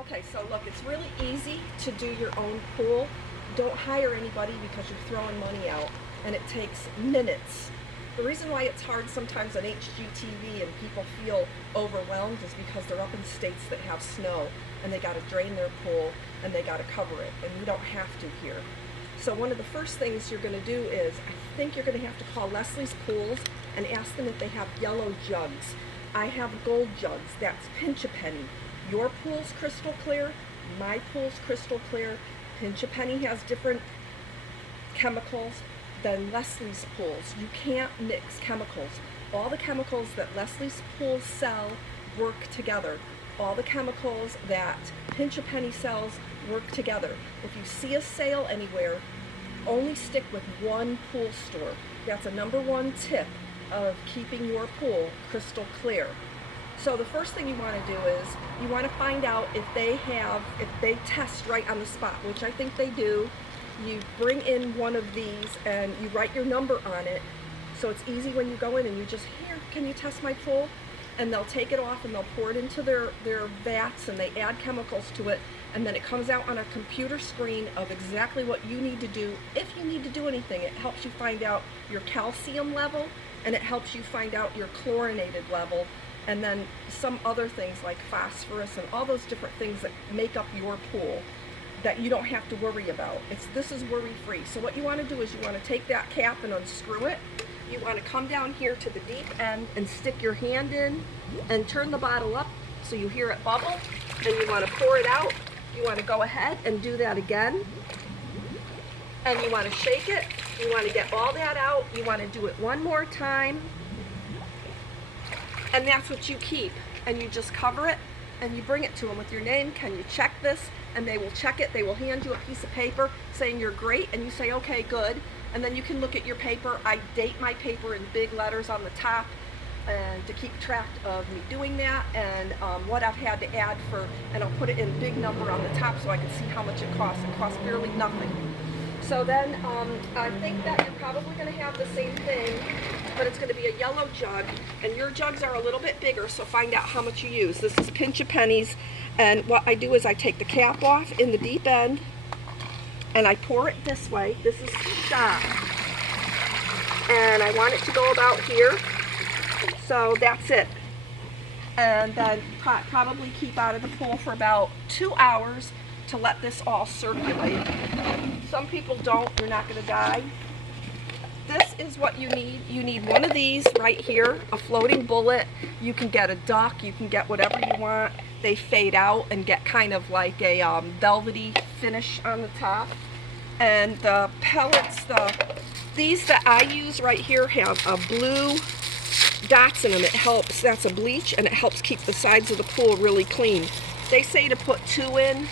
Okay, so look, it's really easy to do your own pool. Don't hire anybody because you're throwing money out, and it takes minutes. The reason why it's hard sometimes on HGTV and people feel overwhelmed is because they're up in states that have snow and they got to drain their pool and they got to cover it, and you don't have to here. So one of the first things you're going to do is, I think you're going to have to call Leslie's Pools and ask them if they have yellow jugs. I have gold jugs. That's Pinch a Penny. Your pool's crystal clear, my pool's crystal clear. Pinch a Penny has different chemicals than Leslie's Pools. You can't mix chemicals. All the chemicals that Leslie's Pools sell work together. All the chemicals that Pinch a Penny sells work together. If you see a sale anywhere, only stick with one pool store. That's a #1 tip of keeping your pool crystal clear. So the first thing you want to do is you want to find out if they test right on the spot, which I think they do. You bring in one of these and you write your number on it, so it's easy when you go in and you just, here, can you test my pool? And they'll take it off and they'll pour it into their vats and they add chemicals to it, and then it comes out on a computer screen of exactly what you need to do. If you need to do anything, it helps you find out your calcium level and it helps you find out your chlorinated level, and then some other things like phosphorus and all those different things that make up your pool that you don't have to worry about. This is worry-free. So what you want to do is you want to take that cap and unscrew it. You want to come down here to the deep end and stick your hand in and turn the bottle up so you hear it bubble, and you want to pour it out. You want to go ahead and do that again, and you want to shake it. You want to get all that out. You want to do it one more time, and that's what you keep. And you just cover it and you bring it to them with your name. Can you check this? And they will check it. They will hand you a piece of paper saying you're great, and you say, okay, good. And then you can look at your paper. I date my paper in big letters on the top, and to keep track of me doing that, and what I've had to add for, and I'll put it in big number on the top so I can see how much it costs. It costs barely nothing. So then I think that you're probably going to have the same thing, but it's going to be a yellow jug, and your jugs are a little bit bigger, so find out how much you use. This is Pinch a Pennies, and what I do is I take the cap off in the deep end, and I pour it this way. This is stop, and I want it to go about here, so that's it. And then probably keep out of the pool for about 2 hours to let this all circulate. Some people don't, you're not going to die. This is what you need. You need one of these right here, a floating bullet. You can get a duck, you can get whatever you want. They fade out and get kind of like a velvety finish on the top. And the pellets, these that I use right here have a blue dots in them. It helps, that's a bleach, and it helps keep the sides of the pool really clean. They say to put 2 in,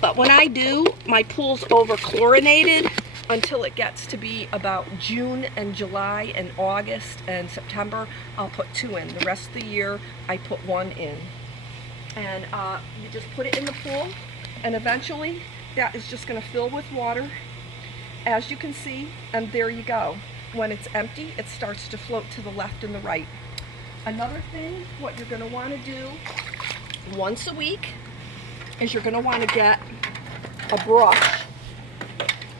but when I do, my pool's over chlorinated until it gets to be about June and July and August and September. I'll put 2 in. The rest of the year, I put 1 in. And you just put it in the pool, and eventually that is just going to fill with water, as you can see, and there you go. When it's empty, it starts to float to the left and the right. Another thing, what you're going to want to do once a week is you're going to want to get a brush.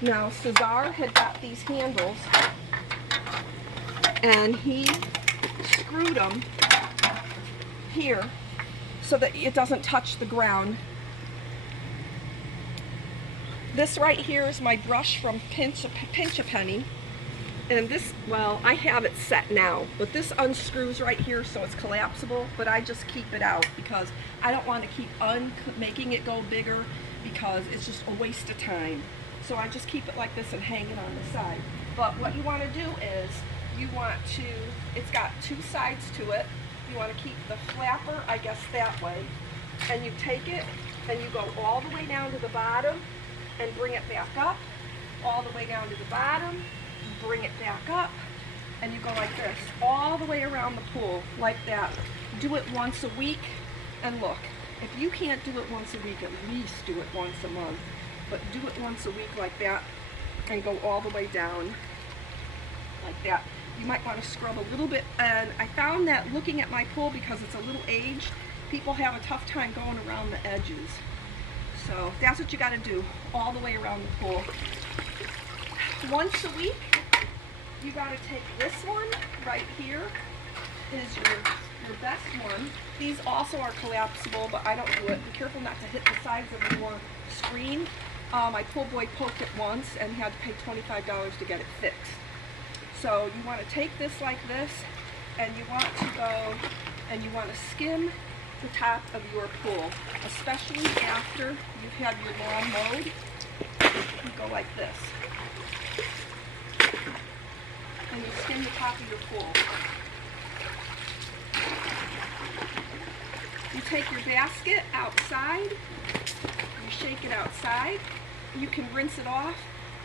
Now, Cesar had got these handles, and he screwed them here so that it doesn't touch the ground. This right here is my brush from Pinch a Penny. And this, well, I have it set now, but this unscrews right here so it's collapsible, but I just keep it out because I don't want to keep making it go bigger because it's just a waste of time. So I just keep it like this and hang it on the side. But what you want to do is you want to, it's got 2 sides to it. You want to keep the flapper, I guess, that way. And you take it and you go all the way down to the bottom and bring it back up, all the way down to the bottom, bring it back up, and you go like this all the way around the pool like that. Do it once a week, and look, if you can't do it once a week, at least do it once a month, but do it once a week like that and go all the way down like that. You might want to scrub a little bit, and I found that looking at my pool, because it's a little aged, people have a tough time going around the edges. So that's what you got to do, all the way around the pool. Once a week, you got to take this one right here, is your best one. These also are collapsible, but I don't do it. Be careful not to hit the sides of your screen. My pool boy poked it once and had to pay $25 to get it fixed. So you want to take this like this, and you want to go and you want to skim the top of your pool, especially after you've had your lawn mowed. You go like this, and you skim the top of your pool. You take your basket outside, you shake it outside, you can rinse it off.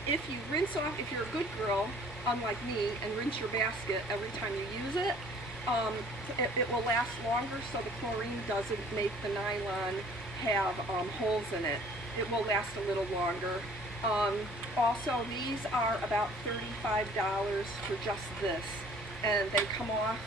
If you rinse off, if you're a good girl, unlike me, and rinse your basket every time you use it, it will last longer, so the chlorine doesn't make the nylon have holes in it. It will last a little longer. Also, these are about $35 for just this, and they come off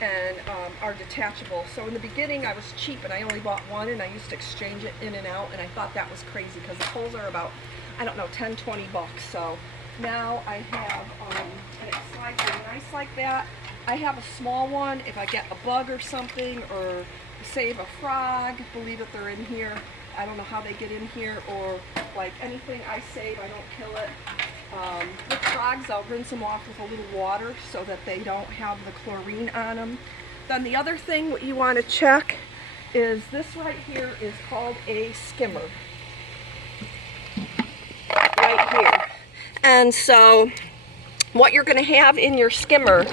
and are detachable. So in the beginning I was cheap and I only bought one, and I used to exchange it in and out, and I thought that was crazy because the holes are about, I don't know, 10, 20 bucks. So now I have, and it slides in nice like that. I have a small one if I get a bug or something, or save a frog. Believe it, they're in here. I don't know how they get in here, or like anything I save, I don't kill it. With frogs, I'll rinse them off with a little water so that they don't have the chlorine on them. Then the other thing what you want to check is this right here is called a skimmer. Right here. And so what you're going to have in your skimmer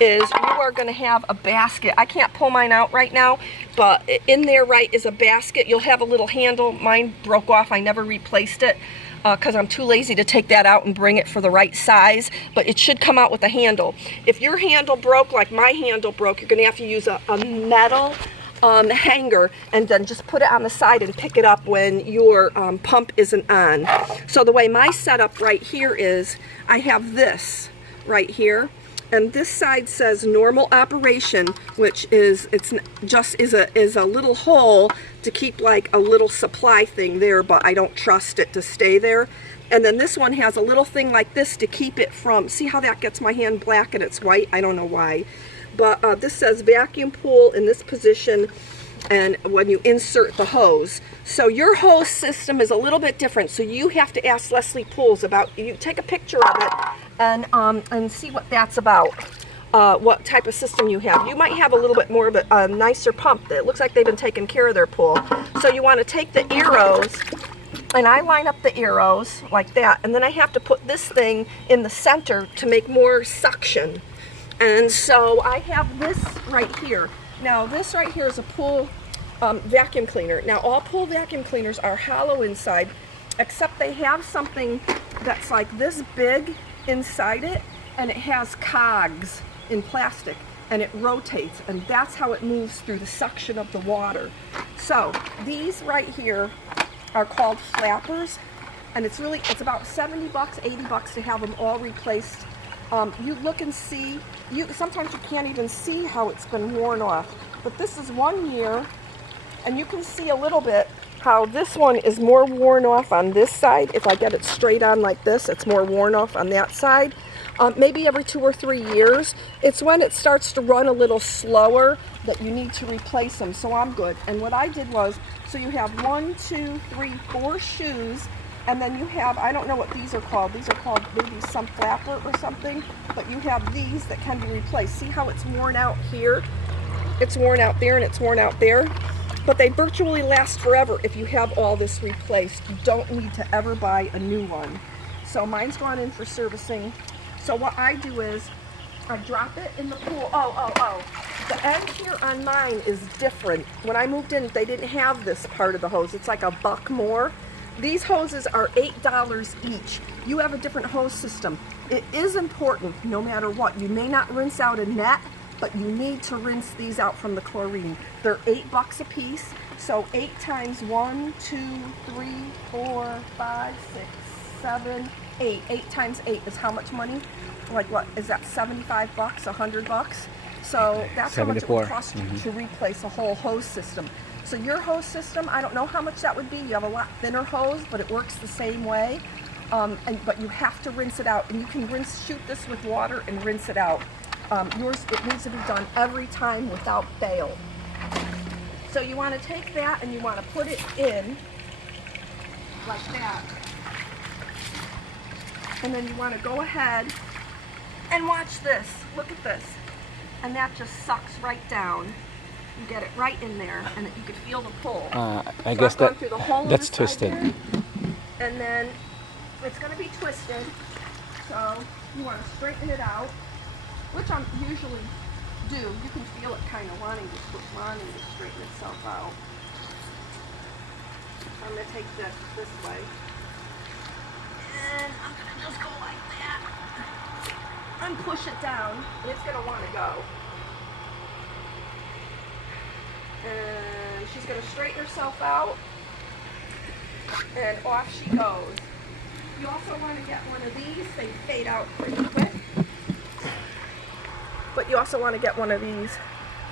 is you are going to have a basket. I can't pull mine out right now, but in there right is a basket. You'll have a little handle. Mine broke off. I never replaced it because I'm too lazy to take that out and bring it for the right size, but it should come out with a handle. If your handle broke like my handle broke, you're going to have to use a metal hanger, and then just put it on the side and pick it up when your pump isn't on. So the way my setup right here is, I have this right here, and this side says normal operation, which is a little hole to keep like a little supply thing there, but I don't trust it to stay there. And then this one has a little thing like this to keep it from, see how that gets my hand black and it's white? I don't know why. But this says vacuum pool in this position, and when you insert the hose. So your hose system is a little bit different, so you have to ask Leslie Pools about, you take a picture of it and see what that's about, what type of system you have. You might have a little bit more of a nicer pump. It looks like they've been taking care of their pool. So you want to take the arrows, and I line up the arrows like that, and then I have to put this thing in the center to make more suction. And so I have this right here. Now this right here is a pool vacuum cleaner. Now all pool vacuum cleaners are hollow inside, except they have something that's like this big inside it, and it has cogs in plastic, and it rotates, and that's how it moves through the suction of the water. So these right here are called flappers, and it's about 70 bucks, 80 bucks to have them all replaced. You look and see, sometimes you can't even see how it's been worn off. But this is 1 year, and you can see a little bit how this one is more worn off on this side. If I get it straight on like this, it's more worn off on that side. Maybe every 2 or 3 years. It's when it starts to run a little slower that you need to replace them, so I'm good. And what I did was, so you have 1, 2, 3, 4 shoes, and then you have, I don't know what these are called. These are called maybe some flapper or something, but you have these that can be replaced. See how it's worn out here? It's worn out there and it's worn out there. But they virtually last forever if you have all this replaced. You don't need to ever buy a new one. So mine's gone in for servicing. So what I do is, I drop it in the pool. The end here on mine is different. When I moved in, they didn't have this part of the hose. It's like $1 more. These hoses are $8 each. You have a different hose system. It is important, no matter what. You may not rinse out a net, but you need to rinse these out from the chlorine. They're $8 a piece, so 8 times 1, 2, 3, 4, 5, 6, 7, 8. 8 times 8 is how much money? Like what, is that 75 bucks, 100 bucks? So that's how much it 74. would cost you to replace a whole hose system. So your hose system, I don't know how much that would be. You have a lot thinner hose, but it works the same way. But you have to rinse it out, and you can shoot this with water and rinse it out. Yours, it needs to be done every time without fail. So you want to take that and you want to put it in like that. And then you want to go ahead and watch this. Look at this. And that just sucks right down. You get it right in there, and you can feel the pull. I guess that's twisted. There, and then it's going to be twisted. So you want to straighten it out, which I usually do. You can feel it kind of wanting to straighten itself out. I'm going to take this way. And I'm going to just go like that. And push it down. And it's going to want to go. And she's going to straighten herself out. And off she goes. You also want to get one of these. They fade out pretty quick. But you also want to get one of these.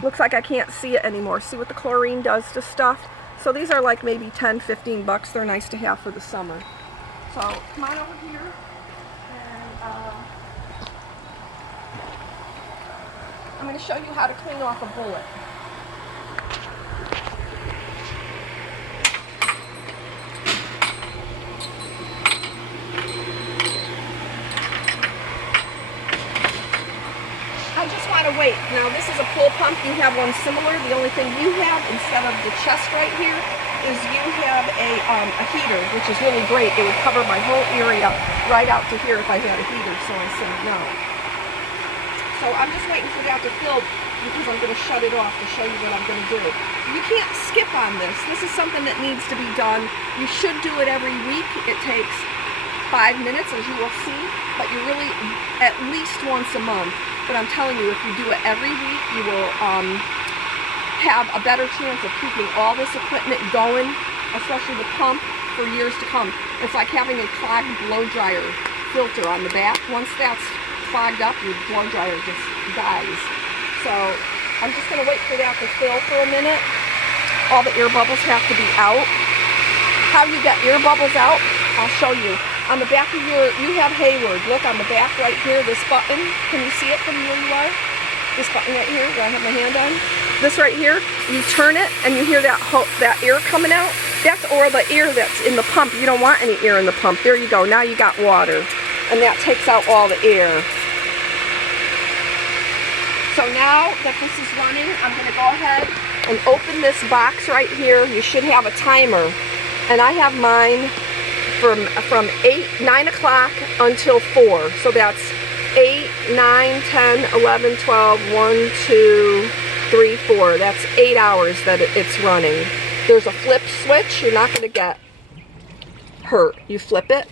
Looks like I can't see it anymore. See what the chlorine does to stuff? So these are like maybe 10, 15 bucks. They're nice to have for the summer. So come on over here. And I'm going to show you how to clean off a bullet. Wait, now this is a pull pump. You have one similar. The only thing you have instead of the chest right here is you have a heater, which is really great. It would cover my whole area right out to here if I had a heater, so I said no. So I'm just waiting for that to fill because I'm going to shut it off to show you what I'm going to do. You can't skip on this. This is something that needs to be done. You should do it every week. It takes 5 minutes, as you will see, but you really at least once a month. But I'm telling you, if you do it every week, you will have a better chance of keeping all this equipment going, especially the pump, for years to come. It's like having a clogged blow dryer filter on the back. Once that's clogged up, your blow dryer just dies. So I'm just going to wait for that to fill for a minute. All the air bubbles have to be out. How you get air bubbles out, I'll show you. On the back of you have Hayward. Look on the back right here, this button. Can you see it from where you are? This button right here, where I have my hand on. This right here, you turn it and you hear that air coming out. That's the air that's in the pump. You don't want any air in the pump. There you go. Now you got water. And that takes out all the air. So now that this is running, I'm going to go ahead and open this box right here. You should have a timer. And I have mine from 9 o'clock until 4. So that's 8, 9, 10, 11, 12, 1, 2, 3, 4. That's 8 hours that it's running. There's a flip switch. You're not going to get hurt. You flip it.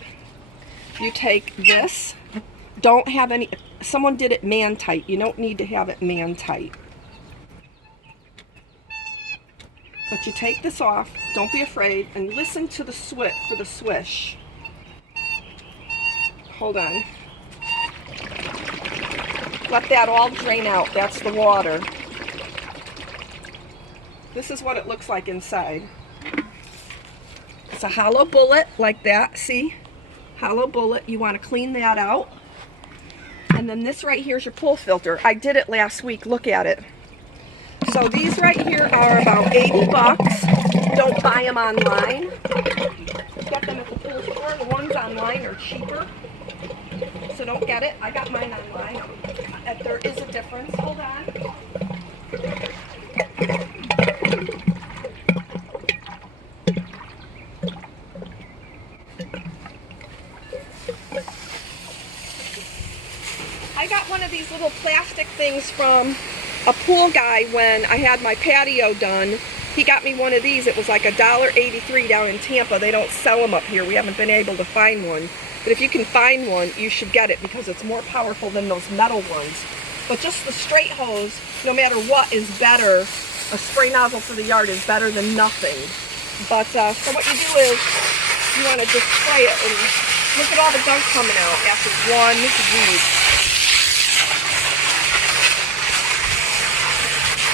You take this. Don't have any... Someone did it man tight. You don't need to have it man tight. But you take this off, don't be afraid, and listen to the for the swish. Hold on. Let that all drain out. That's the water. This is what it looks like inside. It's a hollow bullet like that, see? Hollow bullet. You want to clean that out. And then this right here is your pull filter. I did it last week. Look at it. So these right here are about 80 bucks. Don't buy them online. Get them at the pool store. The ones online are cheaper. So don't get it. I got mine online. There is a difference. Hold on. I got one of these little plastic things from a pool guy when I had my patio done. He got me one of these. It was like $1.83 down in Tampa. They don't sell them up here. We haven't been able to find one. But if you can find one, you should get it because it's more powerful than those metal ones. But just the straight hose, no matter what, is better. A spray nozzle for the yard is better than nothing. But so what you do is you want to just spray it and look at all the gunk coming out after one week.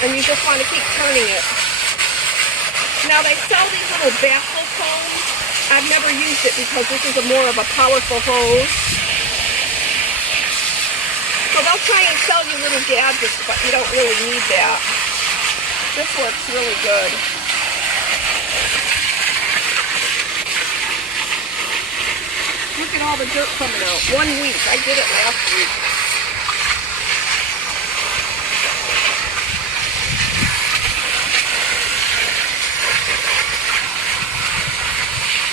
And you just want to keep turning it. Now they sell these little baffle foams. I've never used it because this is more of a powerful hose. So they'll try and sell you little gadgets, but you don't really need that. This works really good. Look at all the dirt coming out. 1 week. I did it last week.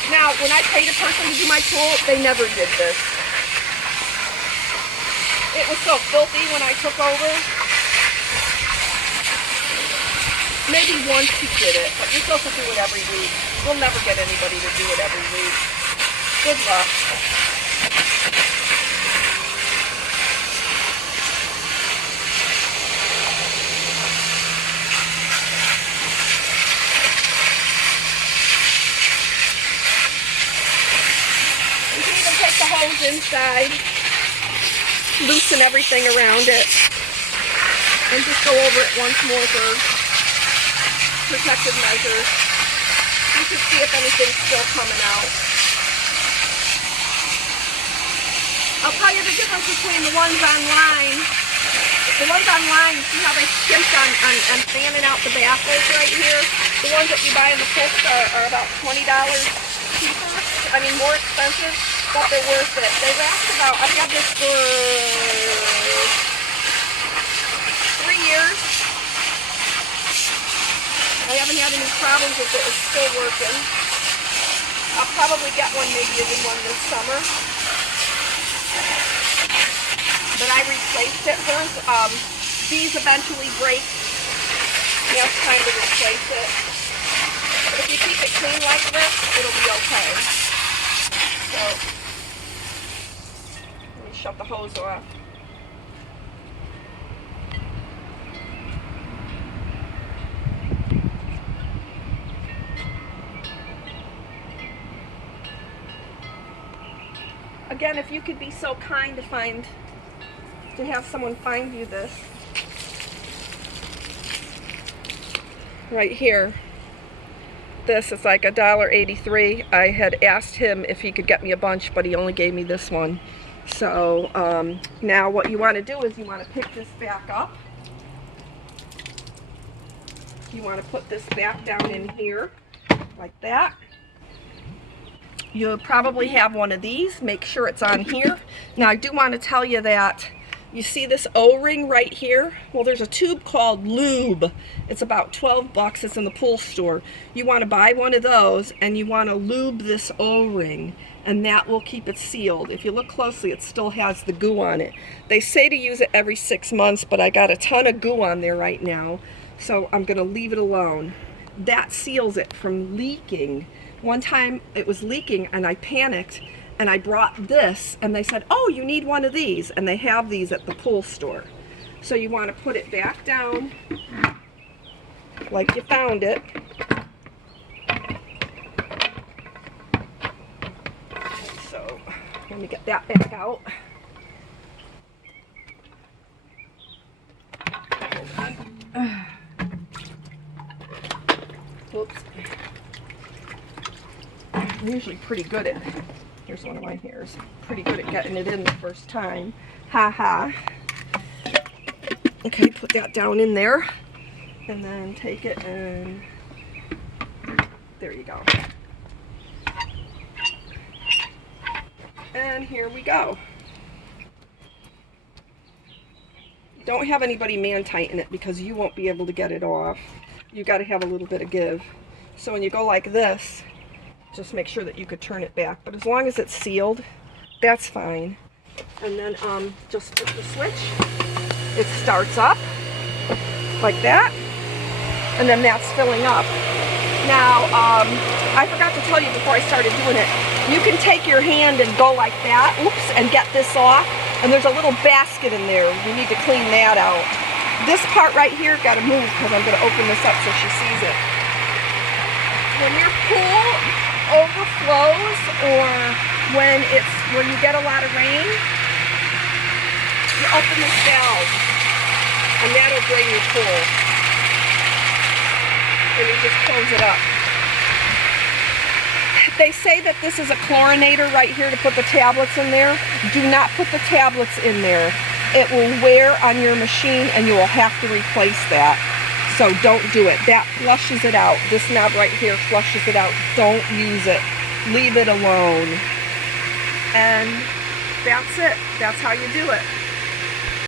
Now, when I paid a person to do my pool, they never did this. It was so filthy when I took over. Maybe once he did it, but you're supposed to do it every week. We'll never get anybody to do it every week. Good luck. You can even take the hose inside, loosen everything around it, and just go over it once more for protective measures. You can see if anything's still coming out. I'll tell you the difference between the ones online. The ones online, you see how they skimped on fanning out the baffles right here? The ones that you buy in the pool store are about $20 cheaper. I mean, more expensive, but they're worth it. They last about, I've had this for 3 years. I haven't had any problems with it. It's still working. I'll probably get one, maybe a new one this summer. But I replaced it first. These eventually break. Now it's time to replace it. But if you keep it clean like this, it'll be okay. So, let me shut the hose off. Again, if you could be so kind to have someone find you this. Right here. This is like $1.83. I had asked him if he could get me a bunch, but he only gave me this one. So now what you want to do is you want to pick this back up. You want to put this back down in here, like that. You'll probably have one of these. Make sure it's on here. Now I do want to tell you that you see this O-ring right here? Well, there's a tube called lube. It's about 12 bucks. It's in the pool store. You want to buy one of those and you want to lube this O-ring, and that will keep it sealed. If you look closely, it still has the goo on it. They say to use it every 6 months, but I got a ton of goo on there right now, so I'm going to leave it alone. That seals it from leaking. One time it was leaking and I panicked and I brought this and they said, oh, you need one of these, and they have these at the pool store. So you want to put it back down like you found it. So let me get that back out. Oops. I'm usually pretty good at, here's one of my hairs, pretty good at getting it in the first time. Ha ha. Okay, put that down in there. And then take it and, there you go. And here we go. Don't have anybody man tighten it because you won't be able to get it off. You got to have a little bit of give. So when you go like this, just make sure that you could turn it back. But as long as it's sealed, that's fine. And then just flip the switch. It starts up like that. And then that's filling up. Now, I forgot to tell you before I started doing it, you can take your hand and go like that, oops, and get this off. And there's a little basket in there. You need to clean that out. This part right here got to move because I'm going to open this up so she sees it. When your pool overflows or when you get a lot of rain, you open this valve and that'll drain your pool. and you just close it up. They say that this is a chlorinator right here to put the tablets in there. Do not put the tablets in there. It will wear on your machine and you will have to replace that. So don't do it. That flushes it out. This knob right here flushes it out. Don't use it. Leave it alone. And that's it. That's how you do it.